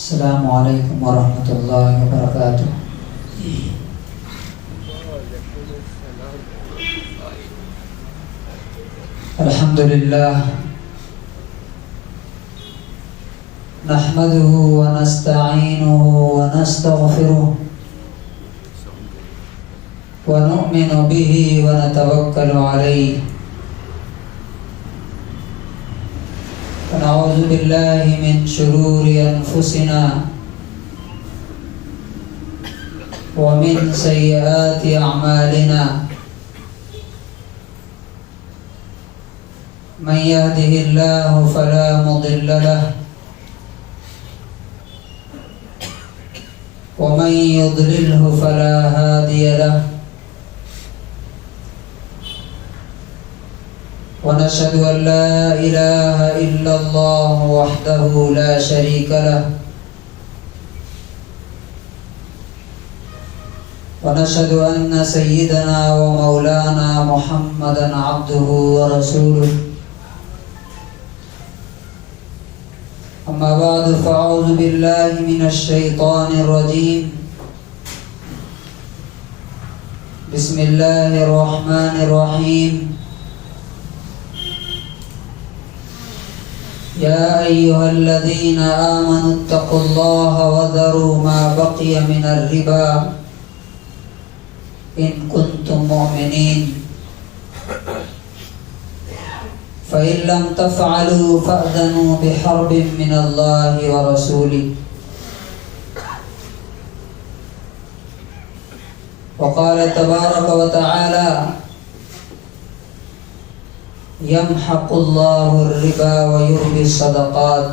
السلام علیکم ورحمۃ اللہ وبرکاتہ۔ الحمد للہ نحمده ونستعینه ونستغفره ونؤمن به ونتوکل علیہ ونعوذ باللہ من شرور انفسنا ومن سیئات اعمالنا من يهده الله فلا مضل له ومن يضلله فلا هادي له ونشهد أن لا إله إلا الله وحده لا شريك له ونشهد أن سيدنا ومولانا محمدا عبده ورسوله أما بعد فأعوذ بالله من الشيطان الرجيم بسم الله الرحمن الرحيم يا أيها الذين آمنوا اتقوا الله وذروا ما بقي من الربا إن كنتم مؤمنين فإن لم تفعلوا فأذنوا بحرب من الله ورسوله وقال تبارك وتعالى يمحق الله الربا ويربي الصدقات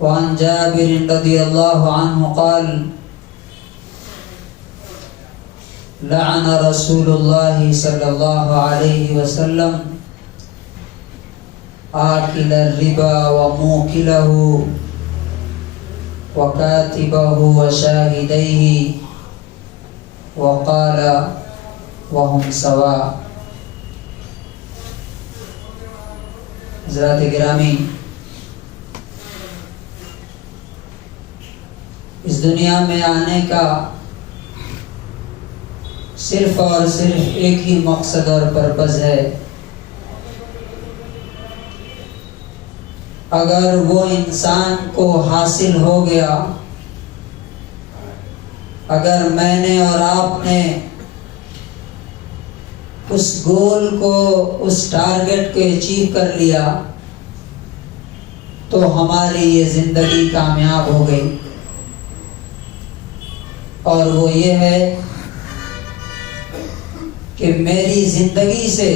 وعن جابر رضي الله عنه قال لعن رسول الله صلى الله عليه وسلم آكل الربا وموكله وكاتبه وشاهديه وقال وهم سواء۔ حضرات گرامی، اس دنیا میں آنے کا صرف اور صرف ایک ہی مقصد اور پرپز ہے، اگر وہ انسان کو حاصل ہو گیا، اگر میں نے اور آپ نے اس گول کو، اس ٹارگٹ کو اچیو کر لیا، تو ہماری یہ زندگی کامیاب ہو گئی۔ اور وہ یہ ہے کہ میری زندگی سے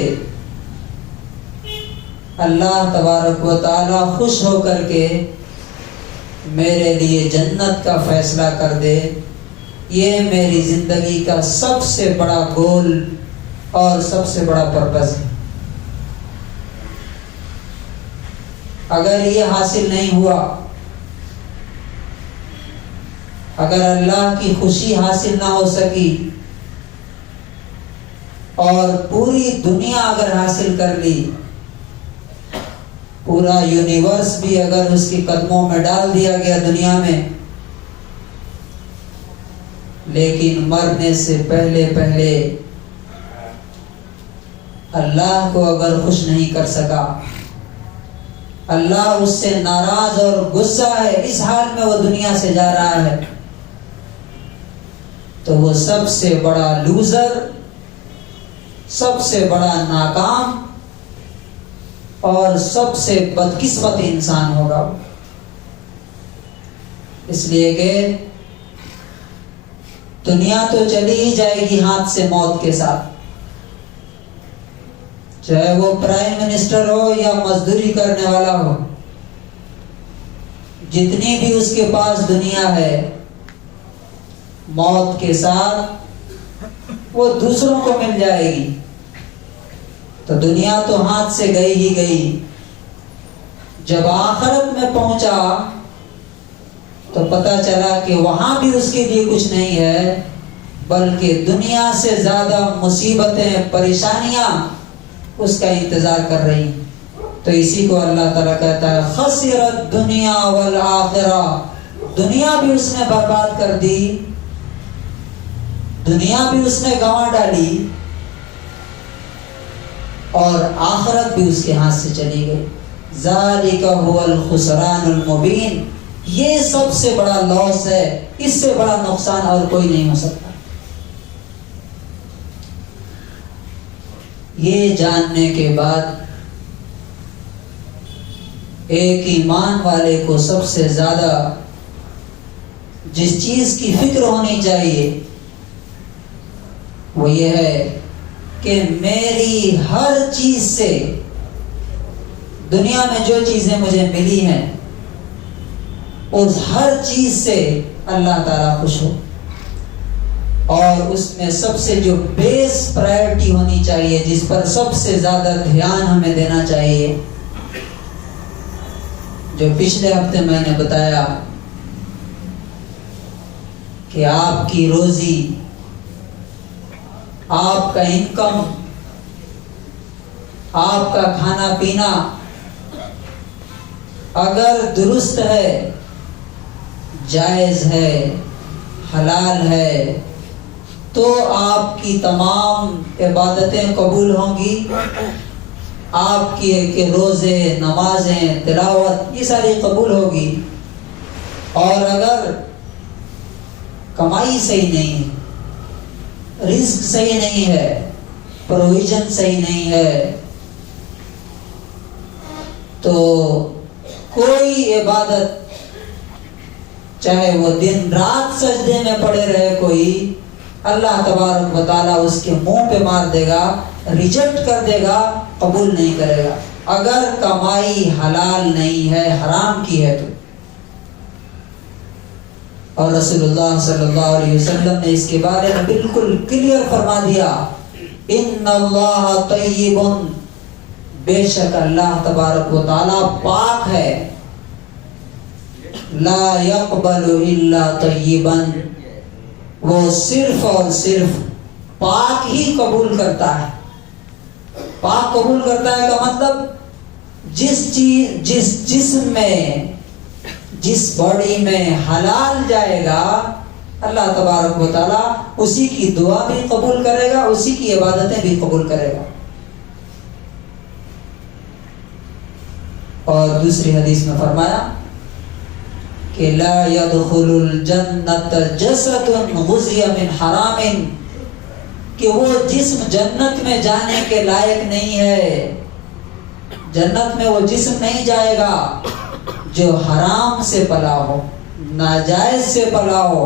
اللہ تبارک و تعالی خوش ہو کر کے میرے لیے جنت کا فیصلہ کر دے، یہ میری زندگی کا سب سے بڑا گول اور سب سے بڑا پرپز ہے۔ اگر یہ حاصل نہیں ہوا، اگر اللہ کی خوشی حاصل نہ ہو سکی، اور پوری دنیا اگر حاصل کر لی، پورا یونیورس بھی اگر اس کی قدموں میں ڈال دیا گیا دنیا میں، لیکن مرنے سے پہلے پہلے اللہ کو اگر خوش نہیں کر سکا، اللہ اس سے ناراض اور غصہ ہے، اس حال میں وہ دنیا سے جا رہا ہے، تو وہ سب سے بڑا لوزر، سب سے بڑا ناکام اور سب سے بدقسمت انسان ہوگا۔ اس لیے کہ دنیا تو چلی ہی جائے گی ہاتھ سے موت کے ساتھ، چاہے وہ پرائم منسٹر ہو یا مزدوری کرنے والا ہو، جتنی بھی اس کے پاس دنیا ہے، موت کے ساتھ وہ دوسروں کو مل جائے گی۔ تو دنیا تو ہاتھ سے گئی ہی گئی، جب آخرت میں پہنچا تو پتہ چلا کہ وہاں بھی اس کے لیے کچھ نہیں ہے، بلکہ دنیا سے زیادہ مصیبتیں، پریشانیاں اس کا انتظار کر رہی ہیں۔ تو اسی کو اللہ تعالیٰ کہتا ہے خسرت دنیا والآخرہ، دنیا بھی اس نے برباد کر دی، دنیا بھی اس نے گنوا ڈالی، اور آخرت بھی اس کے ہاتھ سے چلی گئی۔ ذالک هو الخسران المبین، یہ سب سے بڑا لاس ہے، اس سے بڑا نقصان اور کوئی نہیں ہو سکتا۔ یہ جاننے کے بعد ایک ایمان والے کو سب سے زیادہ جس چیز کی فکر ہونی چاہیے وہ یہ ہے کہ میری ہر چیز سے، دنیا میں جو چیزیں مجھے ملی ہیں اس ہر چیز سے اللہ تعالیٰ خوش ہو، اور اس میں سب سے جو بیس پرائرٹی ہونی چاہیے، جس پر سب سے زیادہ دھیان ہمیں دینا چاہیے، جو پچھلے ہفتے میں نے بتایا کہ آپ کی روزی، آپ کا انکم، آپ کا کھانا پینا اگر درست ہے، جائز ہے، حلال ہے، تو آپ کی تمام عبادتیں قبول ہوں گی، آپ کی روزے، نمازیں، تلاوت یہ ساری قبول ہوگی۔ اور اگر کمائی صحیح نہیں ہے، رزق صحیح نہیں ہے، پروویژن صحیح نہیں ہے، تو کوئی عبادت چاہے وہ دن رات سجدے میں پڑے رہے کوئی، اللہ تبارک و تعالیٰ اس کے منہ پہ مار دے گا، ریجیکٹ کر دے گا، قبول نہیں کرے گا، اگر کمائی حلال نہیں ہے، حرام کی ہے تو۔ اور رسول اللہ صلی اللہ علیہ وسلم نے اس کے بارے میں بالکل کلیئر فرما دیا، ان اللہ طیب، بے شک اللہ تبارک و تعالیٰ پاک ہے، لا يقبل الا طیبا، وہ صرف اور صرف پاک ہی قبول کرتا ہے۔ پاک قبول کرتا ہے کا مطلب جس چیز، جس جسم میں، جس باڈی میں حلال جائے گا، اللہ تبارک و تعالیٰ اسی کی دعا بھی قبول کرے گا، اسی کی عبادتیں بھی قبول کرے گا۔ اور دوسری حدیث میں فرمایا کہ لا يدخل الجنت جسد غزی من حرام، کہ وہ جسم جنت میں جانے کے لائق نہیں ہے، جنت میں وہ جسم نہیں جائے گا جو حرام سے پلا ہو، ناجائز سے پلا ہو،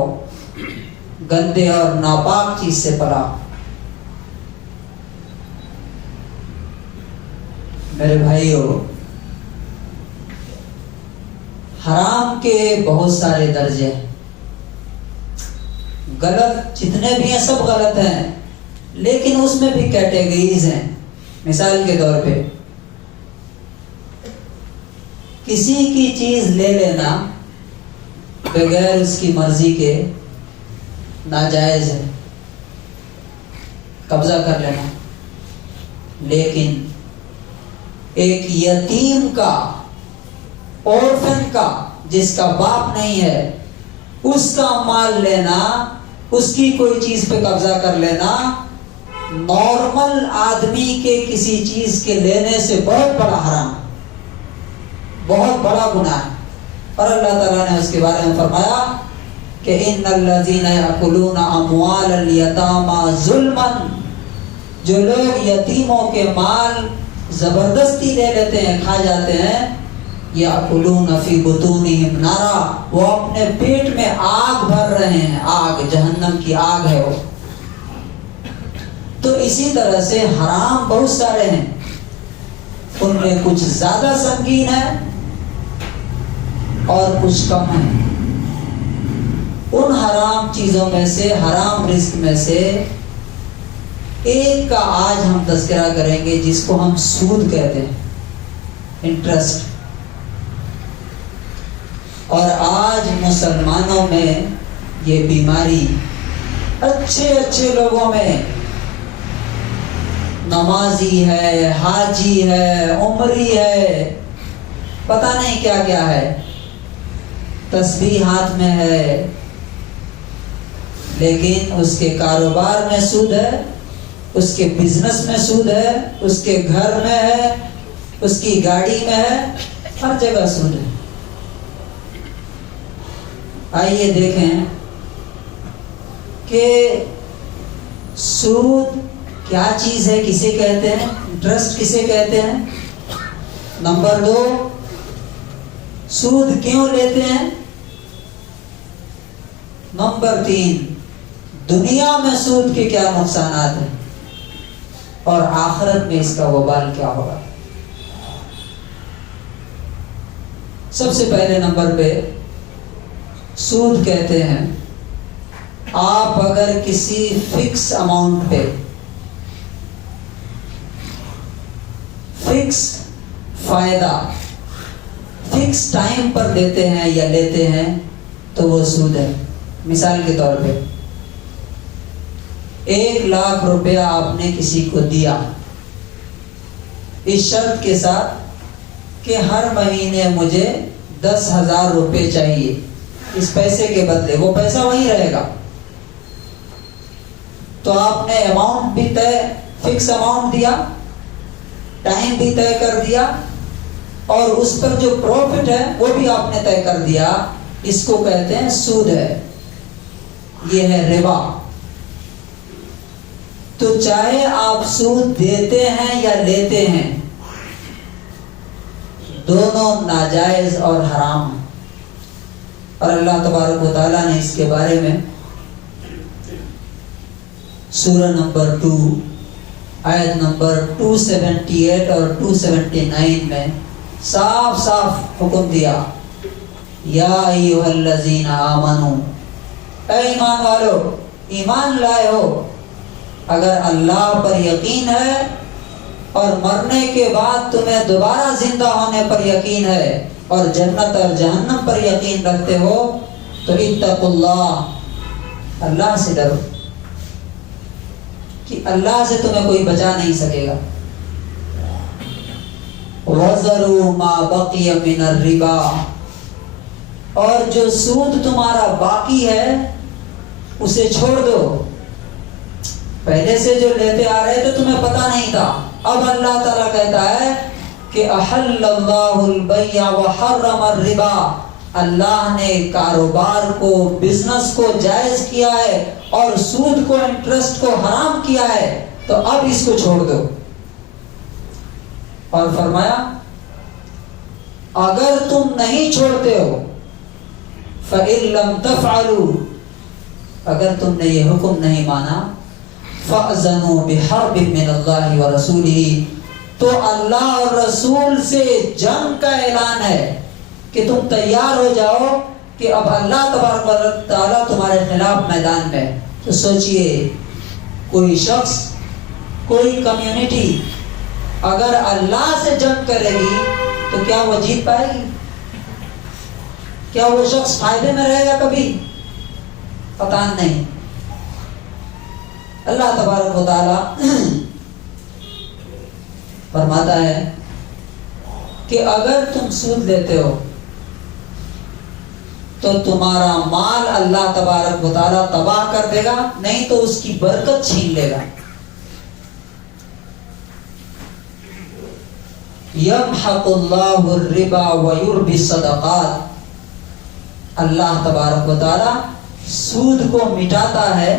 گندے اور ناپاک چیز سے پلا ہو۔ میرے بھائیو، حرام کے بہت سارے درجے ہیں، غلط جتنے بھی ہیں سب غلط ہیں، لیکن اس میں بھی کیٹیگریز ہیں۔ مثال کے طور پہ کسی کی چیز لے لینا بغیر اس کی مرضی کے ناجائز ہے، قبضہ کر لینا، لیکن ایک یتیم کا، اورفن کا، جس کا باپ نہیں ہے، اس کا مال لینا، اس کی کوئی چیز پہ قبضہ کر لینا، نارمل آدمی کے کسی چیز کے لینے سے بہت بڑا حرام، بہت بڑا گناہ ہے۔ اور اللہ تعالیٰ نے اس کے بارے میں فرمایا کہ ان الذین یأکلون اموال الیتامی ظلما، جو لوگ یتیموں کے مال زبردستی لے لیتے ہیں، کھا جاتے ہیں، یأکلون فی بطونہم نارا، وہ اپنے پیٹ میں آگ بھر رہے ہیں، آگ، جہنم کی آگ ہے وہ۔ تو اسی طرح سے حرام بہت سارے ہیں، ان میں کچھ زیادہ سنگین ہے اور کچھ کم ہے۔ ان حرام چیزوں میں سے، حرام رزق میں سے ایک کا آج ہم تذکرہ کریں گے، جس کو ہم سود کہتے ہیں، انٹرسٹ۔ اور آج مسلمانوں میں یہ بیماری اچھے لوگوں میں نمازی ہے، حاجی ہے، عمری ہے، پتہ نہیں کیا کیا ہے، تسبیح ہاتھ میں ہے، لیکن اس کے کاروبار میں سود ہے، اس کے بزنس میں سود ہے، اس کے گھر میں ہے، اس کی گاڑی میں ہے، ہر جگہ سود ہے۔ آئیے دیکھیں کہ سود کیا چیز ہے، کسے کہتے ہیں، انٹرسٹ کسے کہتے ہیں۔ نمبر 2، سود کیوں لیتے ہیں۔ نمبر 3، دنیا میں سود کے کیا نقصانات ہیں اور آخرت میں اس کا وبال کیا ہوگا۔ سب سے پہلے نمبر پہ سود کہتے ہیں آپ اگر کسی فکس اماؤنٹ پہ، فکس فائدہ فکس ٹائم پر دیتے ہیں یا لیتے ہیں تو وہ سود ہے۔ مثال کے طور پہ 1,00,000 روپیہ آپ نے کسی کو دیا اس شرط کے ساتھ کہ ہر مہینے مجھے 10,000 روپے چاہیے، اس پیسے کے بدلے وہ پیسہ وہی رہے گا۔ تو آپ نے اماؤنٹ بھی فکس اماؤنٹ دیا، ٹائم بھی طے کر دیا، اور اس پر جو پروفٹ ہے وہ بھی آپ نے طے کر دیا۔ اس کو کہتے ہیں سود ہے، یہ ہے ربا۔ تو چاہے آپ سود دیتے ہیں یا لیتے ہیں، دونوں ناجائز اور حرام ہیں، اور اللہ تبارک و تعالیٰ نے اس کے بارے میں سورہ نمبر 2 آیت نمبر 278 اور 279 میں صاف صاف حکم دیا، یا ایھا الذین آمنو، اے ایمان والو، ایمان لائے ہو، اگر اللہ پر یقین ہے اور مرنے کے بعد تمہیں دوبارہ زندہ ہونے پر یقین ہے اور جنت اور جہنم پر یقین رکھتے ہو تو اتقوا اللہ، اللہ سے ڈرو، کہ اللہ سے تمہیں کوئی بچا نہیں سکے گا۔ وَذَرُوا مَا بَقِيَ مِنَ الرِّبَا، اور جو سود تمہارا باقی ہے اسے چھوڑ دو۔ پہلے سے جو لیتے آ رہے تھے تمہیں پتہ نہیں تھا، اب اللہ تعالیٰ کہتا ہے کہ احل اللہ البیع وحرم الربا، اللہ نے کاروبار کو، بزنس کو جائز کیا ہے اور سود کو، انٹرسٹ کو حرام کیا ہے، تو اب اس کو چھوڑ دو۔ اور فرمایا اگر تم نہیں چھوڑتے ہو، فَإِن لَمْ تَفْعَلُوا، اگر تم نے یہ حکم نہیں مانا، فَأْذَنُوا بِحَرْبٍ مِّنَ اللَّهِ وَرَسُولِهِ، تو اللہ اور رسول سے جنگ کا اعلان ہے کہ تم تیار ہو جاؤ کہ اب اللہ تبارک و تعالیٰ تمہارے خلاف میدان میں۔ تو سوچئے کوئی شخص، کوئی کمیونٹی اگر اللہ سے جنگ کرے گی تو کیا وہ جیت پائے گی؟ کیا وہ شخص فائدے میں رہے گا کبھی؟ پتہ نہیں۔ اللہ تبارک و تعالی فرماتا ہے کہ اگر تم سود لیتے ہو تو تمہارا مال اللہ تبارک و تعالی تباہ کر دے گا، نہیں تو اس کی برکت چھین لے گا۔ یمحق اللہ الربا ویربی الصدقات، اللہ تبارک و تعالی سود کو مٹاتا ہے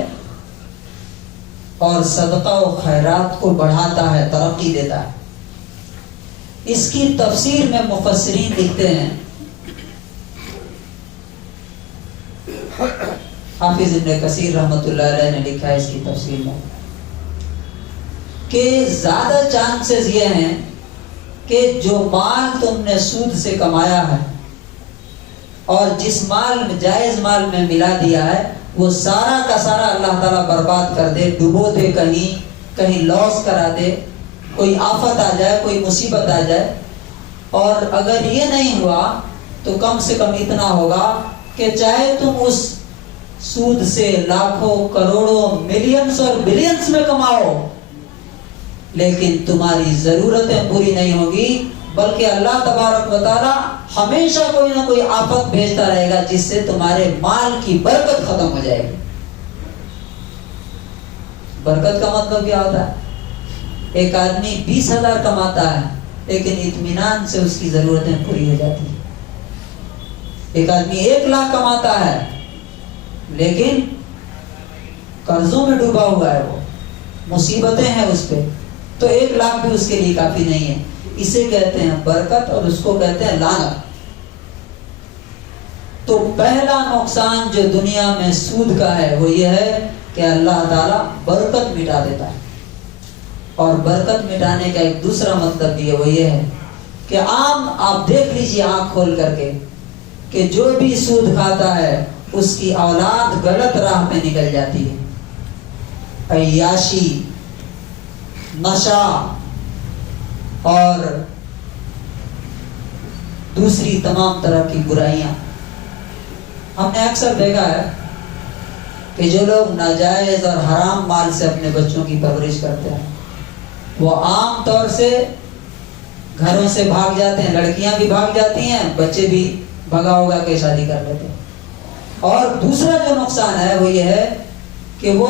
اور صدقہ و خیرات کو بڑھاتا ہے، ترقی دیتا ہے۔ اس کی تفسیر میں مفسرین لکھتے ہیں، حافظ ابن کثیر رحمۃ اللہ علیہ نے لکھا ہے اس کی تفسیر میں کہ زیادہ چانسز یہ ہیں کہ جو مال تم نے سود سے کمایا ہے اور جس مال میں، جائز مال میں ملا دیا ہے، وہ سارا کا سارا اللہ تعالیٰ برباد کر دے، ڈبو دے، کہیں لاس کرا دے، کوئی آفت آ جائے، کوئی مصیبت آ جائے۔ اور اگر یہ نہیں ہوا تو کم سے کم اتنا ہوگا کہ چاہے تم اس سود سے لاکھوں، کروڑوں، ملینز اور بلینز میں کماؤ، لیکن تمہاری ضرورتیں پوری نہیں ہوگی، بلکہ اللہ تبارک و تعالیٰ ہمیشہ کوئی نہ کوئی آفت بھیجتا رہے گا جس سے تمہارے مال کی برکت ختم ہو جائے گی۔ برکت کا مطلب کیا ہوتا ہے؟ ایک آدمی 20,000 کماتا ہے لیکن اطمینان سے اس کی ضرورتیں پوری ہو جاتی ہیں۔ ایک آدمی 1 لاکھ کماتا ہے لیکن قرضوں میں ڈوبا ہوا ہے، وہ مصیبتیں ہیں اس پہ، تو 1 لاکھ بھی اس کے لیے کافی نہیں ہے۔ اسے کہتے ہیں برکت اور اس کو کہتے ہیں لعنت۔ تو پہلا نقصان جو دنیا میں سود کا ہے وہ یہ ہے کہ اللہ تعالیٰ برکت مٹا دیتا ہے، اور برکت مٹانے کا ایک دوسرا مطلب بھی ہے، وہ یہ ہے کہ عام آپ دیکھ لیجیے آنکھ کھول کر کے کہ جو بھی سود کھاتا ہے اس کی اولاد غلط راہ پہ نکل جاتی ہے۔ عیاشی، نشہ اور دوسری تمام طرح کی برائیاں۔ ہم نے اکثر دیکھا ہے کہ جو لوگ ناجائز اور حرام مال سے اپنے بچوں کی پرورش کرتے ہیں وہ عام طور سے گھروں سے بھاگ جاتے ہیں، لڑکیاں بھی بھاگ جاتی ہیں، بچے بھی بھگا ہوگا کے شادی کر لیتے ہیں۔ اور دوسرا جو نقصان ہے وہ یہ ہے کہ وہ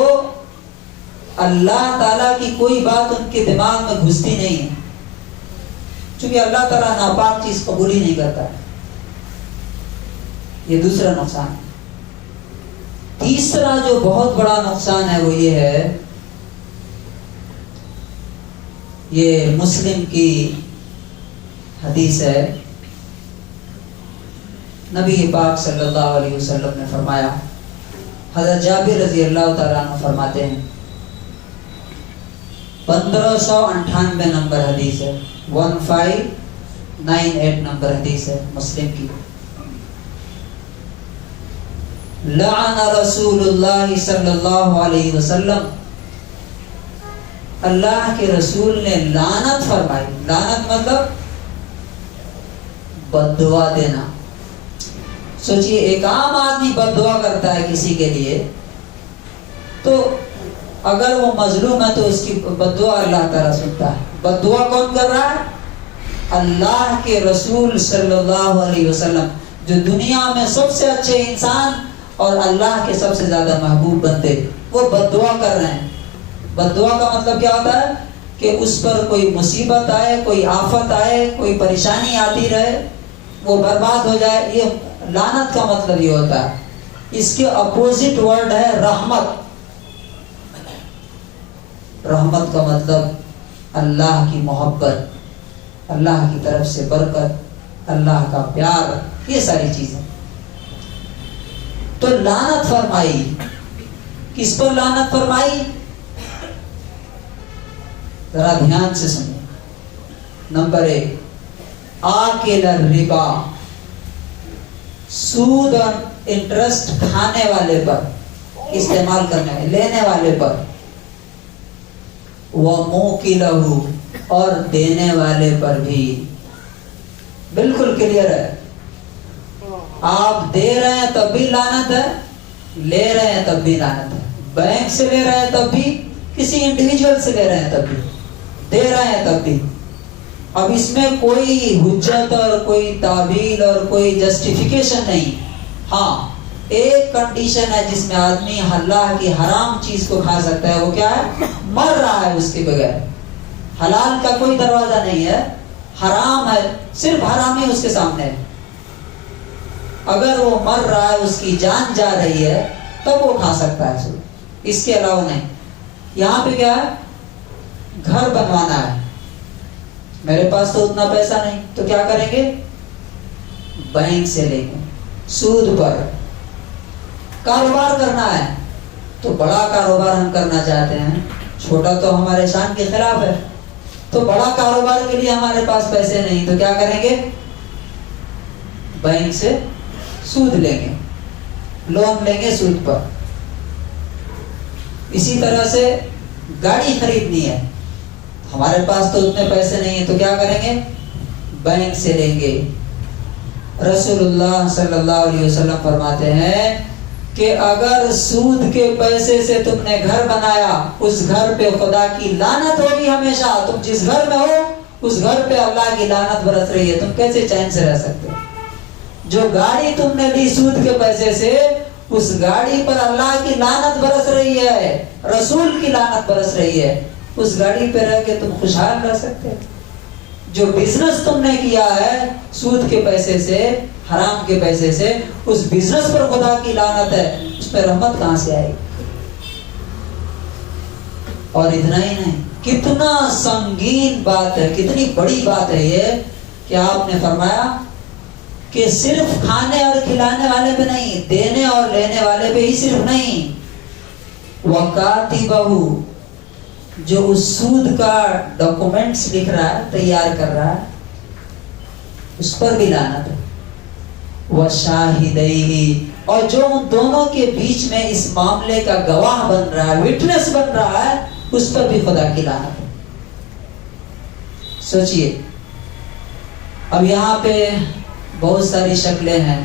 اللہ تعالیٰ کی کوئی بات ان کے دماغ میں گھستی نہیں ہے، چونکہ اللہ تعالیٰ ناپاک چیز قبول ہی نہیں کرتا ہے۔ یہ دوسرا نقصان ہے۔ تیسرا جو بہت بڑا نقصان ہے وہ یہ ہے، یہ مسلم کی حدیث ہے، نبی پاک صلی اللہ علیہ وسلم نے فرمایا، حضرت جابر رضی اللہ تعالیٰ عنہ فرماتے ہیں، 1598 نمبر حدیث ہے، 1598 نمبر حدیث ہے مسلم کی، لعن رسول اللہ صلی اللہ علیہ وسلم، اللہ کے رسول نے لعنت فرمائی۔ لعنت مطلب بد دعا دینا۔ سوچئے ایک عام آدمی بد دعا کرتا ہے کسی کے لیے، تو اگر وہ مظلوم ہے تو اس کی بد دعا اللہ تعالیٰ سنتا ہے۔ بد دعا کون کر رہا ہے؟ اللہ کے رسول صلی اللہ علیہ وسلم، جو دنیا میں سب سے اچھے انسان اور اللہ کے سب سے زیادہ محبوب بندے، وہ بد دعا کر رہے ہیں۔ بد دعا کا مطلب کیا ہوتا ہے؟ کہ اس پر کوئی مصیبت آئے، کوئی آفت آئے، کوئی پریشانی آتی رہے، وہ برباد ہو جائے۔ یہ لعنت کا مطلب یہ ہوتا ہے۔ اس کے اپوزٹ ورڈ ہے رحمت۔ رحمت کا مطلب اللہ کی محبت، اللہ کی طرف سے برکت، اللہ کا پیار، یہ ساری چیزیں۔ تو لعنت فرمائی، کس پر لعنت فرمائی؟ ذرا دھیان سے سنیں۔ نمبر 1، آکل الربا، سود اور انٹرسٹ کھانے والے پر، استعمال کرنے میں، لینے والے پر، وَمُوكِلَهُ، اور دینے والے پر بھی۔ بالکل کلیئر ہے۔ آپ دے رہے ہیں تب بھی لعنت ہے، لے رہے ہیں تب بھی لعنت ہے۔ بینک سے لے رہے ہیں تب بھی، کسی انڈیویجول سے لے رہے ہیں تب بھی، دے رہے ہیں تب بھی۔ اب اس میں کوئی حجت اور کوئی تعویل اور کوئی جسٹیفیکیشن نہیں۔ ہاں، ایک کنڈیشن ہے جس میں آدمی اللہ کی حرام چیز کو کھا سکتا ہے، وہ کیا ہے؟ مر رہا ہے اس کے بغیر۔ حلال کا کوئی دروازہ نہیں ہے، حرام ہے، صرف حرام ہی اس کے سامنے ہے۔ اگر وہ مر رہا ہے، اس کی جان جا رہی ہے، تب وہ کھا سکتا ہے، اس کے علاوہ نہیں۔ یہاں پہ کیا ہے؟ گھر بنوانا ہے، میرے پاس تو اتنا پیسہ نہیں، تو کیا کریں گے؟ بینک سے لیں گے سود پر۔ کاروبار کرنا ہے تو بڑا کاروبار ہم کرنا چاہتے ہیں، چھوٹا تو ہمارے شان کے خلاف ہے، تو بڑا کاروبار کے لیے ہمارے پاس پیسے نہیں، تو کیا کریں گے؟ بینک سے سود لیں گے، لون لیں گے سود پر۔ اسی طرح سے گاڑی خریدنی ہے، ہمارے پاس تو اتنے پیسے نہیں ہیں، تو کیا کریں گے؟ بینک سے لیں گے۔ رسول اللہ صلی اللہ علیہ وسلم فرماتے ہیں کہ اگر سود کے پیسے سے تم نے گھر بنایا اس گھر پہ خدا کی لعنت ہوگی ہمیشہ. تم جس گھر میں ہو اس گھر پہ اللہ کی لعنت برس رہی ہے. تم کیسے چین سے رہ سکتے ہو؟ جو گاڑی تم نے لی سود کے پیسے سے اس گاڑی پر اللہ کی لعنت برس رہی ہے, رسول کی لعنت برس رہی ہے. اس گاڑی پہ رہ کے تم خوشحال رہ سکتے ہو؟ جو بزنس تم نے کیا ہے سود کے پیسے سے, حرام کے پیسے سے, اس بزنس پر خدا کی لعنت ہے. اس پہ رحمت کہاں سے آئے گی؟ اور اتنا ہی نہیں, کتنا سنگین بات ہے, کتنی بڑی بات ہے یہ کہ آپ نے فرمایا کہ صرف کھانے اور کھلانے والے پہ نہیں, دینے اور لینے والے پہ ہی صرف نہیں, وَكَاتِبَهُ جو اس سود کا ڈاکومنٹس لکھ رہا ہے, تیار کر رہا ہے, اس پر بھی لعنت ہے. وَشَاهِدَيْهِ اور جو ان دونوں کے بیچ میں اس معاملے کا گواہ بن رہا ہے, وٹنس بن رہا ہے, اس پر بھی خدا کی لعنت ہے. سوچئے اب یہاں پہ بہت ساری شکلیں ہیں.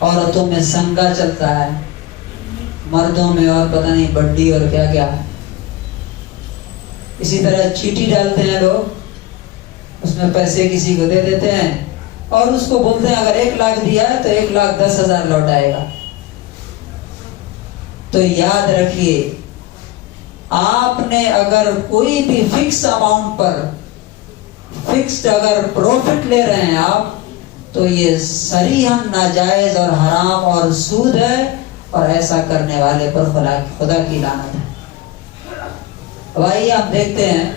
عورتوں میں سنگا چلتا ہے, مردوں میں اور پتہ نہیں بڈی اور کیا کیا ہے. اسی طرح چیٹی ڈالتے ہیں لوگ, اس میں پیسے کسی کو دے دیتے ہیں اور اس کو بولتے ہیں اگر 1 لاکھ دیا ہے تو 1,10,000 لوٹ آئے گا. تو یاد رکھیے آپ نے اگر کوئی بھی فکس اماؤنٹ پر فکسڈ اگر پروفٹ لے رہے ہیں آپ, تو یہ صریحاً ناجائز اور حرام اور سود ہے, اور ایسا کرنے والے پر خدا کی لعنت ہے. اب آئیے ہم دیکھتے ہیں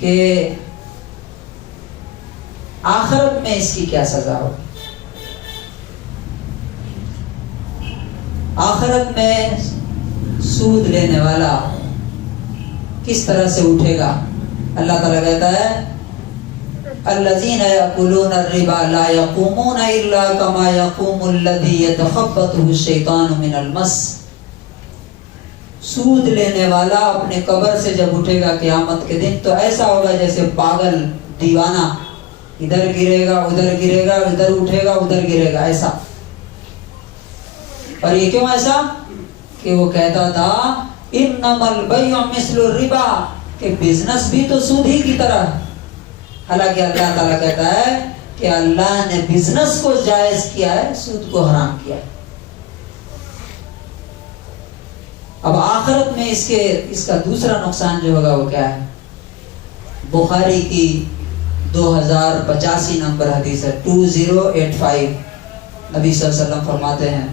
کہ آخرت میں اس کی کیا سزا ہوگی. آخرت میں سود لینے والا کس طرح سے اٹھے گا؟ اللہ تعالیٰ کہتا ہے الذین یأکلون الربا لا یقومون الا کما یقوم الذی یتخبطہ الشیطان من المس. سود لینے والا اپنے قبر سے جب اٹھے گا قیامت کے دن تو ایسا ہوگا جیسے پاگل دیوانہ, ادھر گرے گا ادھر گرے گا, ادھر اٹھے گا ادھر گرے گا, ایسا. اور یہ کیوں ایسا؟ کہ وہ کہتا تھا انما البیع مثل الربا, کہ بزنس بھی تو سود ہی کی طرح. حالانکہ اللہ تعالیٰ کہتا ہے کہ اللہ نے بزنس کو جائز کیا ہے, سود کو حرام کیا ہے. اب آخرت میں اس کا دوسرا نقصان جو ہوگا وہ کیا ہے؟ بخاری کی 2085 نمبر حدیث ہے 2085. نبی صلی اللہ علیہ وسلم فرماتے ہیں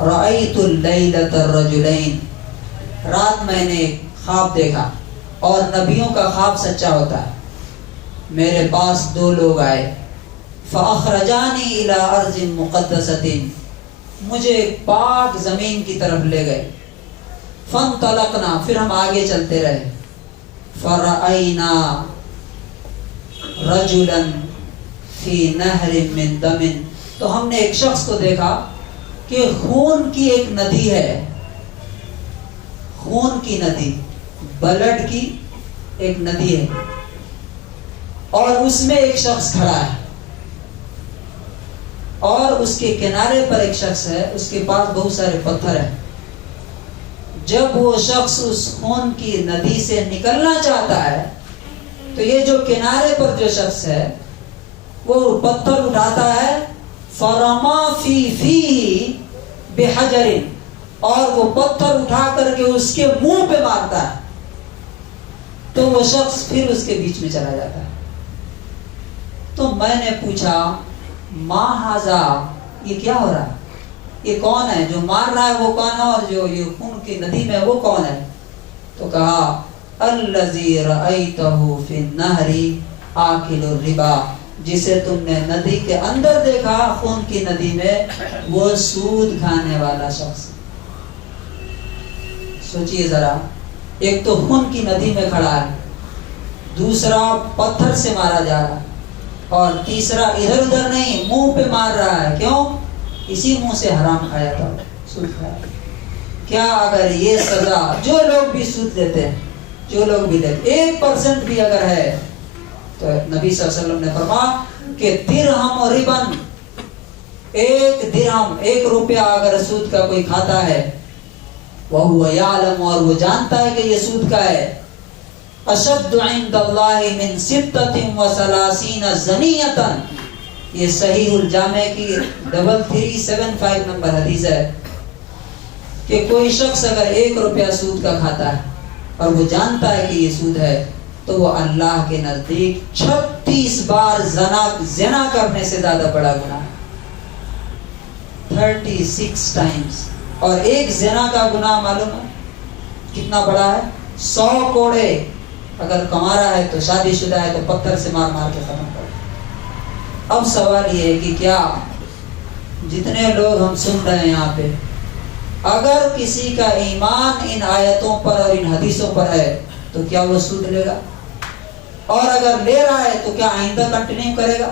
رأیت اللیلۃ الرجلین, رات میں نے خواب دیکھا, اور نبیوں کا خواب سچا ہوتا ہے. میرے پاس 2 لوگ آئے, فاخرجانی الی ارض مقدسۃ, مجھے پاک زمین کی طرف لے گئے. فانطلقنا, پھر ہم آگے چلتے رہے. فرأینا رجلا فی نہر من دم, تو ہم نے ایک شخص کو دیکھا کہ خون کی ایک ندی ہے, خون کی ندی, بلڈ کی ایک ندی ہے, اور اس میں ایک شخص کھڑا ہے, اور اس کے کنارے پر ایک شخص ہے, اس کے پاس بہت سارے پتھر ہیں. جب وہ شخص اس خون کی ندی سے نکلنا چاہتا ہے تو یہ جو کنارے پر جو شخص ہے وہ پتھر اٹھاتا ہے, فرما فی فیہ بحجر, اور وہ پتھر اٹھا کر کے اس کے منہ پہ مارتا ہے, تو وہ شخص پھر اس کے بیچ میں چلا جاتا ہے. تو میں نے پوچھا ما ھذا, یہ کیا ہو رہا ہے, یہ کون ہے جو مار رہا ہے, وہ کون ہے, اور جو یہ خون کی ندی میں وہ کون ہے؟ تو کہا الذی رأیتہ فی النہر آکل الربا, جسے تم نے ندی کے اندر دیکھا خون کی ندی میں, وہ سود کھانے والا شخص. سوچئے ذرا, ایک تو خون کی ندی میں کھڑا ہے, دوسرا پتھر سے مارا جا رہا ہے, اور تیسرا ادھر ادھر نہیں منہ پہ مار رہا ہے. کیوں؟ اسی منہ سے حرام کھایا تھا, سود کھایا. کیا اگر یہ سزا جو لوگ بھی سود دیتے ہیں, جو لوگ بھی لیتے 1% بھی اگر ہے, تو نبی صلی اللہ علیہ وسلم نے فرمایا کہ درہم و ربن, ایک درہم، 1 روپیہ اگر سود کا کوئی کھاتا ہے وَهُوَ يَعْلَمُ، اور وہ جانتا ہے کہ یہ سود کا ہے، اشد عند اللہ من 36 زنیۃ، یہ صحیح الجامع کی 3375 نمبر حدیث ہے کہ کوئی شخص اگر 1 روپیہ سود کا کھاتا ہے اور وہ جانتا ہے کہ یہ سود ہے تو وہ اللہ کے نزدیک 36 بار زنا کرنے سے زیادہ بڑا گناہ ہے، 36 ٹائمز۔ اور ایک زنا کا گناہ معلوم ہے کتنا بڑا ہے؟ 100 کوڑے اگر کما رہا ہے تو شادی شدہ ہے تو پتھر سے مار مار کے ختم کر۔ اب سوال یہ ہے کہ کیا جتنے لوگ ہم سن رہے ہیں یہاں پہ، اگر کسی کا ایمان ان آیتوں پر اور ان حدیثوں پر ہے تو کیا وہ سود لے گا؟ اور اگر لے رہا ہے تو کیا آئندہ کنٹینیو کرے گا؟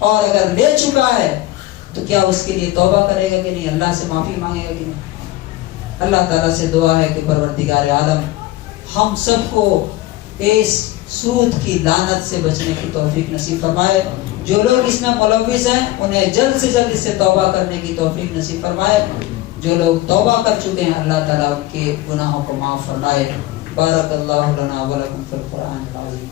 اور اگر لے چکا ہے تو کیا اس کے لیے توبہ کرے گا کہ نہیں، اللہ سے معافی مانگے گا کہ نہیں؟ اللہ تعالیٰ سے دعا ہے کہ پروردگار عالم ہم سب کو اس سود کی لعنت سے بچنے کی توفیق نصیب فرمائے۔ جو لوگ اس میں ملوث ہیں انہیں جلد سے جلد اس سے توبہ کرنے کی توفیق نصیب فرمائے۔ جو لوگ توبہ کر چکے ہیں اللہ تعالیٰ ان کے گناہوں کو معاف فرمائے۔ بارک اللہ لنا ولکم فی القرآن العظیم۔